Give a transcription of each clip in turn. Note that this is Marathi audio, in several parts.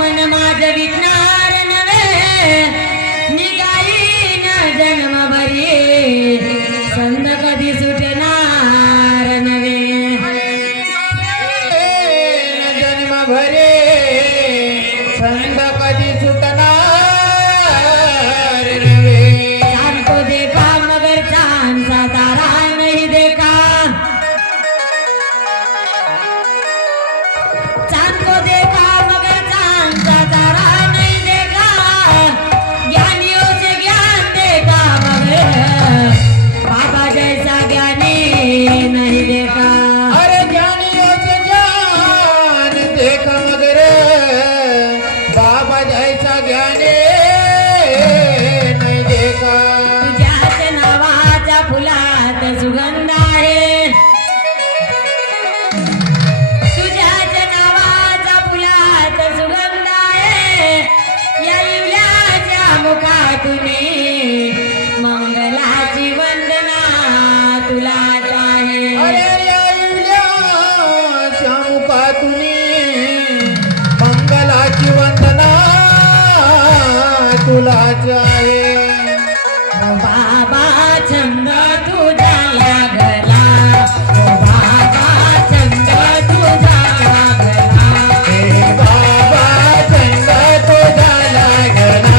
मन माझ विकणार नव्हे निघाईन जन्म भरी संध कधी सुटणार नव्हे जन्म भरे संध कधी सुटणार नव्हे चांद को देखा मगर चांद सा तारा नहीं देखा चांद को देखा मगर चांद सा तारा नहीं देखा ज्ञानियों से ज्ञान देखा मगर बाबा जैसा ज्ञानी नहीं देखा अरे ज्ञानियों से ज्ञान देखा मगर बाबा जैसा ज्ञानी नहीं देखा तुझ्याच नावाच्या फुलात सुगंध आहे तुझ्याच नावाच्या फुलात सुगंध आहे या इवल्याच्या मुखातून मंगलाची वंदना तुलाच आहे अरे या इवल्याच्या मुखातून मंगलाची वंदना तुलाच आहे बाबा छंद तुझा लागला बाबा छंद तुझा लागला हे बाबा छंद तुझा लागला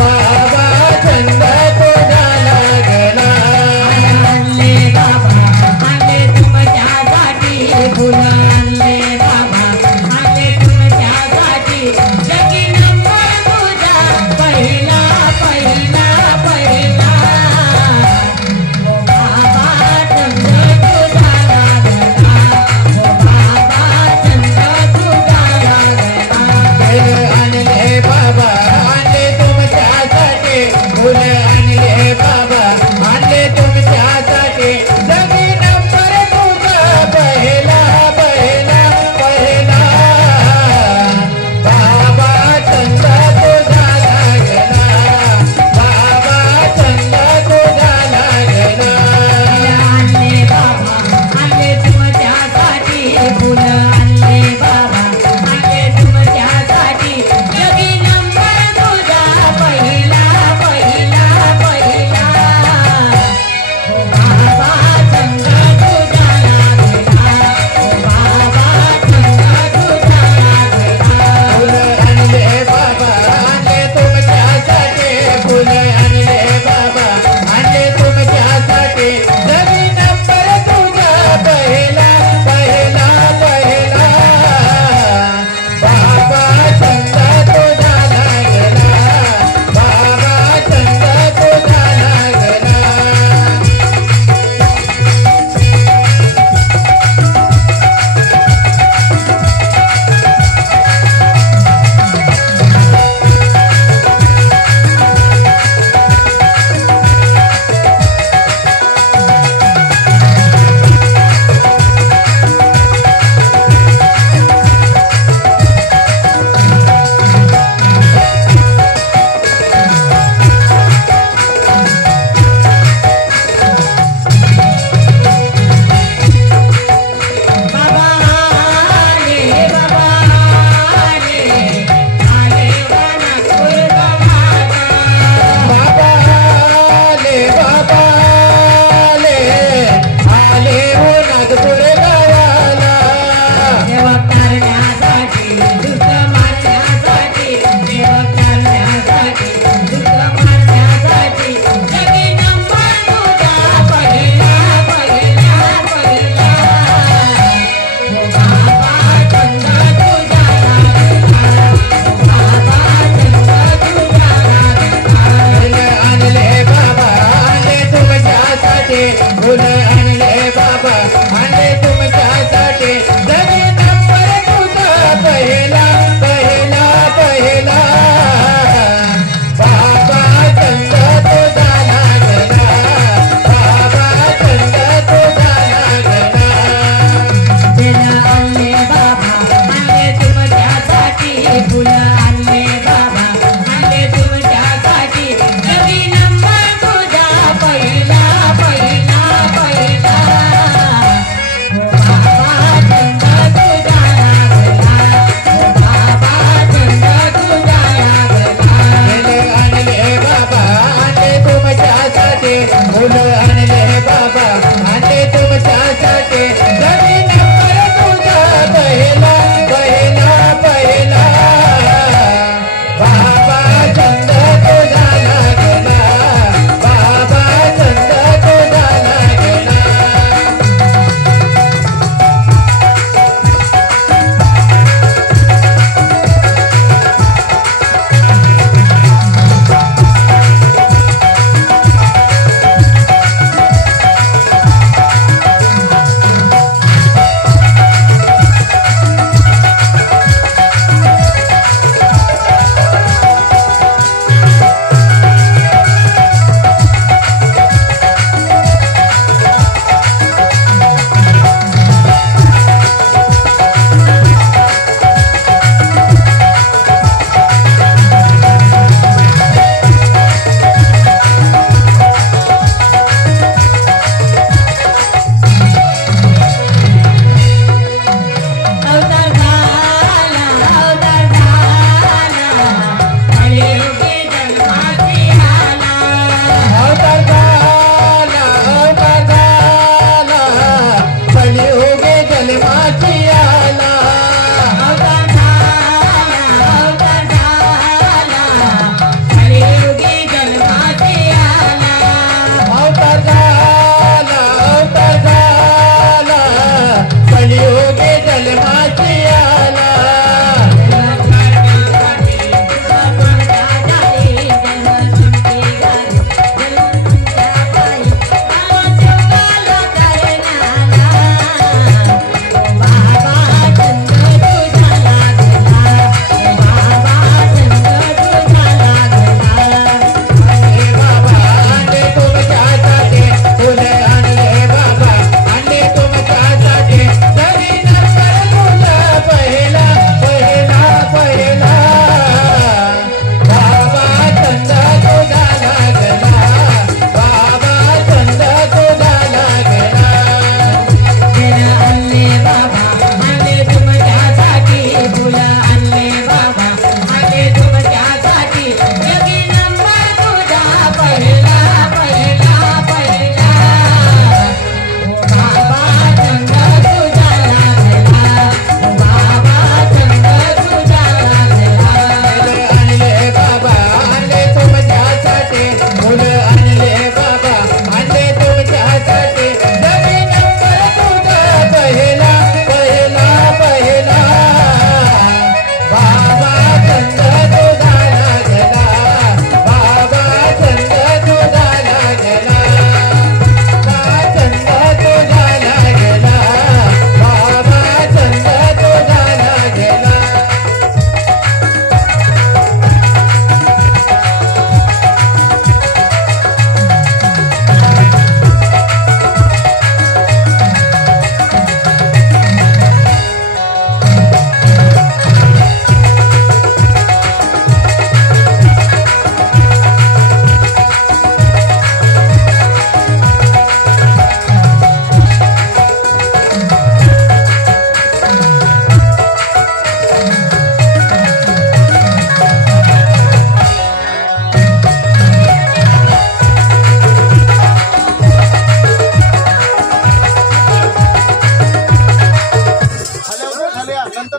बाबा छंद तुझा लागला आणले बाबा आणले तुमच्यासाठी फुलं आणले बाबा आणले तुमच्यासाठी जगी नंबर तुझा पहिला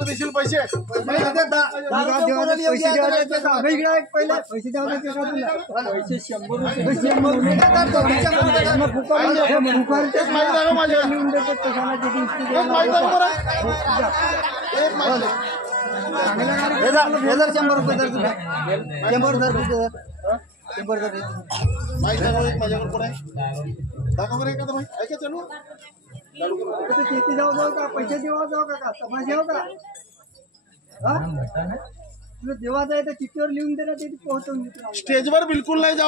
देशील पैसे माझ्याकडे कोण आहे दाखव बरं एखादं माहिती ऐका चालू शेती जाऊ का पैसे देवा जाऊ का समाज येऊ का तुला देवा जाय तर चिठ्ठीवर लिहून दे ना ते पोहोचवून देतो स्टेजवर बिलकुल नाही जाऊ